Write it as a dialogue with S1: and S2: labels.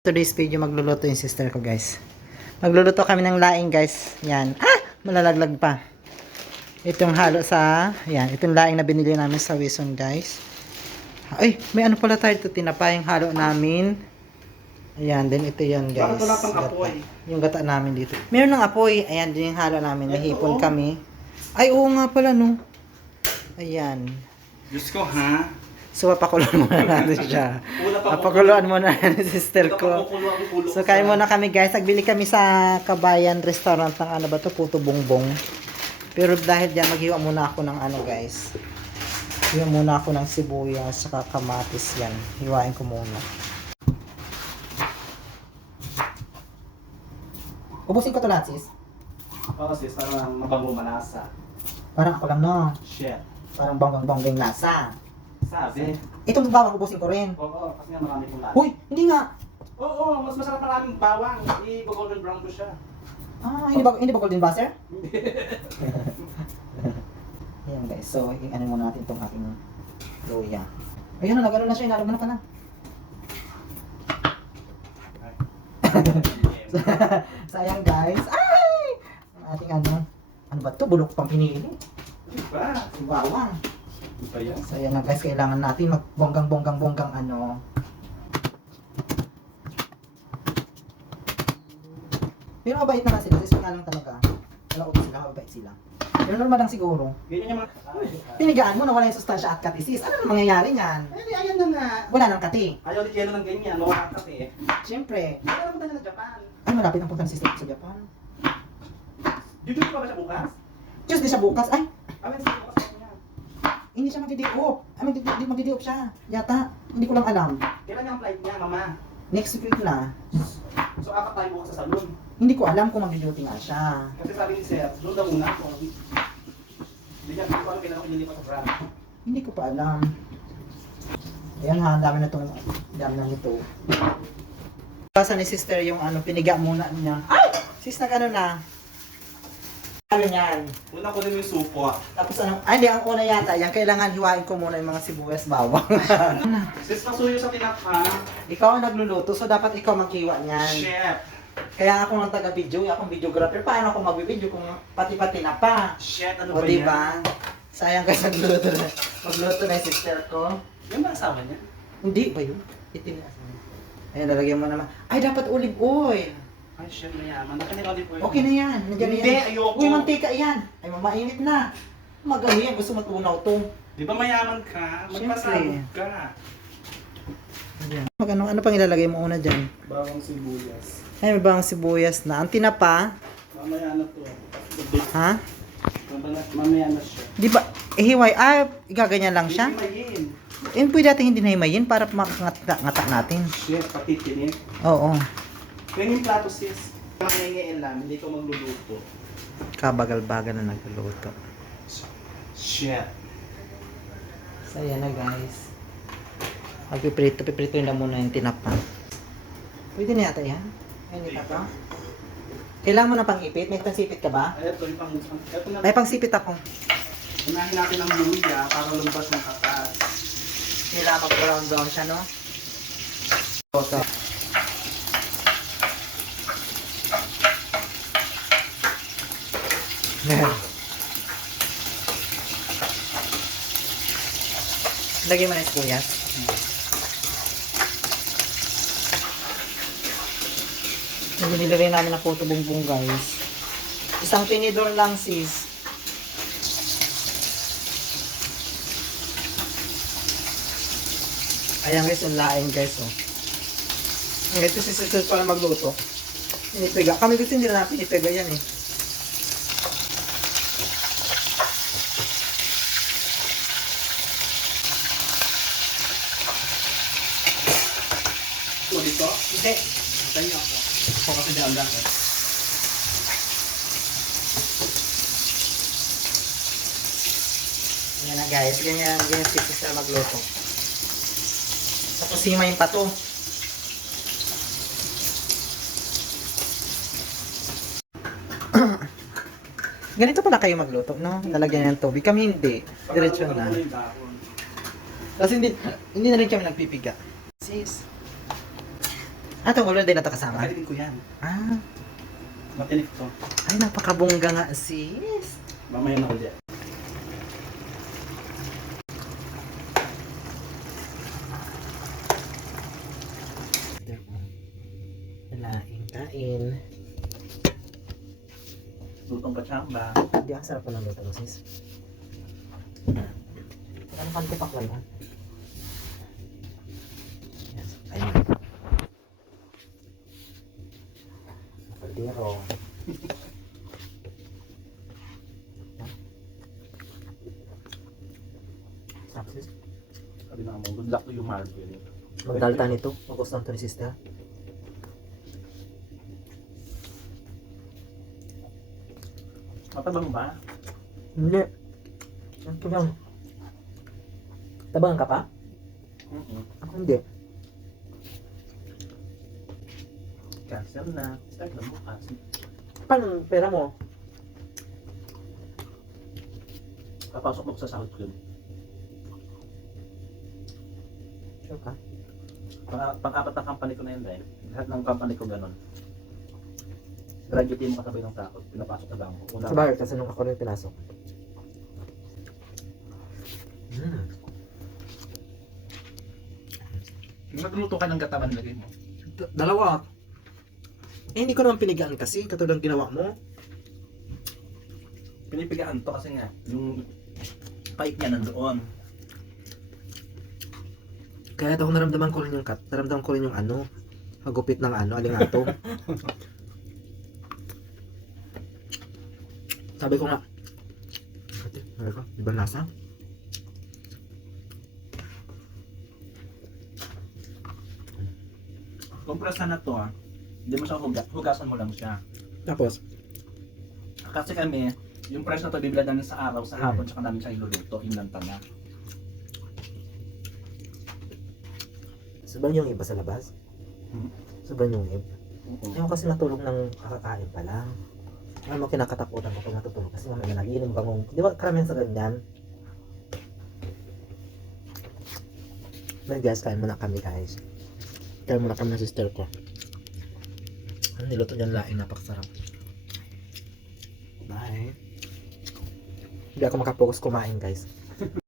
S1: Today's video magluluto yung sister ko guys. Magluluto kami ng laing guys. Yan. Ah! Malalaglag pa. Itong halo sa, yan. Itong laing na binili namin sa Wison guys. Ay, may ano pala tayo ito. Tinapayang halo namin. Ayan, then ito yan guys.
S2: Bakit wala pang
S1: Gata.
S2: apoy?
S1: Yung gata namin dito. Meron ng apoy. Ayan, din yung halo namin. Nahipon kami. Ay, oo nga pala no. Ayan.
S2: Diyos ko, ha?
S1: So, papakuluan muna natin siya. Papakuluan muna ni sister ko. So, kain muna kami guys. Nagbili kami sa Kabayan Restaurant ng ano ba to Puto Bongbong. Pero dahil dyan, maghiwa muna ako ng ano guys. Hiwa muna ako ng sibuyas saka kamatis yan. Hiwain ko muna. Ubusin ko to lahat sis.
S2: Oo, sis, parang mabango malasa.
S1: Parang ako lang no.
S2: Shit.
S1: Parang bonggang-bonggang lasa.
S2: Sabi.
S1: Itong bawang ubusin ko rin.
S2: Oo, kasi nga marami pong lasa.
S1: Huy, hindi nga.
S2: Oo, mas masarap maraming bawang. I-golden brown ko siya.
S1: Ah, hindi ba, hindi ba golden buzzer? Ayan guys, so i-ano muna natin itong ating luya. Ayun na, nag-ano na siya, inalog na pa na. Sayang guys. Ay! Ang ating ano, ano ba to Bulok pang pinili.
S2: Diba?
S1: Bawang.
S2: Diba yan?
S1: So ayan na guys, kailangan natin magbonggang-bonggang-bonggang ano. Pero mabait naman sila, kasi nga lang talaga. Wala ko sila, mabait sila. Pero normal lang siguro.
S2: Ganyan yung mga...
S1: Pinigaan mo na wala yung sustansya at katisis. Ano na mangyayari niyan?
S2: Ay, ayan na nga.
S1: Wala nang kati.
S2: Ayaw ni Jello ng ganyan, mawakakat eh.
S1: Siyempre.
S2: Ayaw na punta ng Japan.
S1: Ay, malapit ang punta ni sister sa Japan.
S2: Dito pa ba siya bukas?
S1: Diyos, di siya bukas. Ay,
S2: Amin, sa bukas pa niya.
S1: Hindi siya magdidiop. Ay, magdidiop, magdidiop siya. Yata. Hindi ko lang alam.
S2: Kailan yung flight niya, mama?
S1: Next week na.
S2: So, apat tayo bukas sa salon.
S1: Hindi ko alam kung magdi-duty nga siya.
S2: Kasi sabi ni Sir, doon daw muna ako. Hindi niya, hindi ko alam kailan ako nilipat sa brand.
S1: Hindi ko pa alam. Ayan ha, dami na itong, dami na nito. Basa ni sister yung ano, piniga muna niya. Ay! Sis, nag ano na. Ano yan?
S2: Una ko din yung supo.
S1: Tapos ano, ay hindi, ang una yata, yan, kailangan hiwain ko muna yung mga sibuyas bawang.
S2: Sis, pasuyo sa tinapa.
S1: ikaw ang nagluluto, so dapat ikaw maghiwa niyan.
S2: Chef.
S1: Kaya ako ng taga-video, akong videographer, paano ako mag-video kung pati-pati na pa?
S2: Chef, ano
S1: O
S2: ba
S1: diba? Sayang kasi nagluluto na, magluto na yung sister ko.
S2: yan? Yung ba asawa niya?
S1: Hindi ba yun? Itim na. Ayan, lalagyan mo naman. Ay, dapat olive oil.
S2: Ay, chef, mayaman. Naka ni Olive Oil.
S1: Okay na yan. Nandiyan na
S2: Hindi,
S1: yan.
S2: ayoko.
S1: Uy, mantika yan. Ay, mamainit na. Magano yan. Gusto matunaw to.
S2: Di ba mayaman ka? Magpasabog ka.
S1: Ayan. Magano, ano pang ilalagay mo una dyan?
S2: Bawang sibuyas.
S1: Ay, may bang sibuyas na. Ang tinapa,
S2: Mamaya na to.
S1: ha?
S2: Mamaya mamaya na siya.
S1: Di ba, ihiway, ah, igaganyan lang siya?
S2: Himayin.
S1: Eh, pwede natin hindi nahimayin para makangata natin.
S2: Chef, pati tinik.
S1: Oo,
S2: Yan yung plato sis. Mahingiin lang, hindi ko magluluto.
S1: kabagal-bagal na nagluluto.
S2: Chef.
S1: So, na guys. Magpiprito, piprito na muna yung tinapa. Pwede na yata yan? Ay, hindi pa Kailangan mo na pang ipit? May pangsipit ka ba?
S2: Ito yung pang... Ito na.
S1: May pangsipit ako.
S2: Unahin natin ang luya para lumabas ng katas.
S1: Kailangan mag-brown brown siya, no? Ito. Lagyan mo na sibuyas. Yung binili rin namin na puto bumbong guys. Isang tinidor lang sis. Ayan guys, yung laing guys oh. Ito si sister pala magluto. Pinipiga. Kami kasi hindi na pinipiga yan eh.
S2: Ito dito.
S1: Hindi.
S2: Tayo ako. Ako kasi lang.
S1: Yan na guys, ganyan, ganyan si sister magluto. Tapos himayin pa to. Ganito pala kayo magluto, no? Lalagyan ng tubig. Kami hindi. Diretso na. Kasi hindi, hindi na rin kami nagpipiga. Sis. Ah, ulo din na ito kasama?
S2: Ko yan.
S1: Ah,
S2: Matinik to.
S1: ay napakabongga nga sis.
S2: Mamaya na ulit.
S1: Laing kain.
S2: Lutong kachamba.
S1: Hindi ang sarap po ng luto sis. Ano kang tipak lang ha? Sarap sis.
S2: Sabi na mo, good luck to you, Marvin.
S1: Magdalta nito. Magustuhan to ni sister.
S2: Matabang ba?
S1: Hindi. Ito lang. Tabangan ka pa?
S2: Mm-mm.
S1: Ako hindi.
S2: Cancel na. Start na bukas.
S1: Paano ang pera mo?
S2: Papasok mo sa sahod ko yun.
S1: Sure ka?
S2: Pang- Pang-apat na company ko na yun eh. Lahat ng company ko ganun. Graduate mo kasabay ng sahod. Pinapasok na bangko. Una,
S1: Sa bagay, kasi nung ako rin pinasok. Hmm.
S2: Nagluto ka ng gataman lagay mo.
S1: D- dalawa. Eh, hindi ko naman pinigaan kasi. Katulad ng ginawa mo.
S2: Pinipigaan to kasi nga, yung pipe niya nandoon.
S1: Kaya ako naramdaman ko rin yung cut. Naramdaman ko rin yung ano. Hagupit ng ano, alingato. Sabi ko nga, ate, sabi ko, ibang lasa.
S2: Compress na to ah. Hindi mo siya huga, hugasan mo lang siya.
S1: Tapos,
S2: Kasi kami, yung press na to bibila namin sa araw, sa hapon, tsaka namin siya iluluto, yung lantana.
S1: sobrang yung iba sa labas.
S2: Hmm.
S1: Sobrang yung iba.
S2: Oo.
S1: Ayaw kasi natulog ng kakakain pa lang. Alam mo, kinakatakutan ko pag natutulog kasi mamaya nagiinom bangong. Di ba karamihan sa ganyan? Well guys, kain muna kami guys. Kain muna kami ng sister ko. Ano niluto niyan laing napakasarap. Bye. Hindi ako makapokus kumain guys.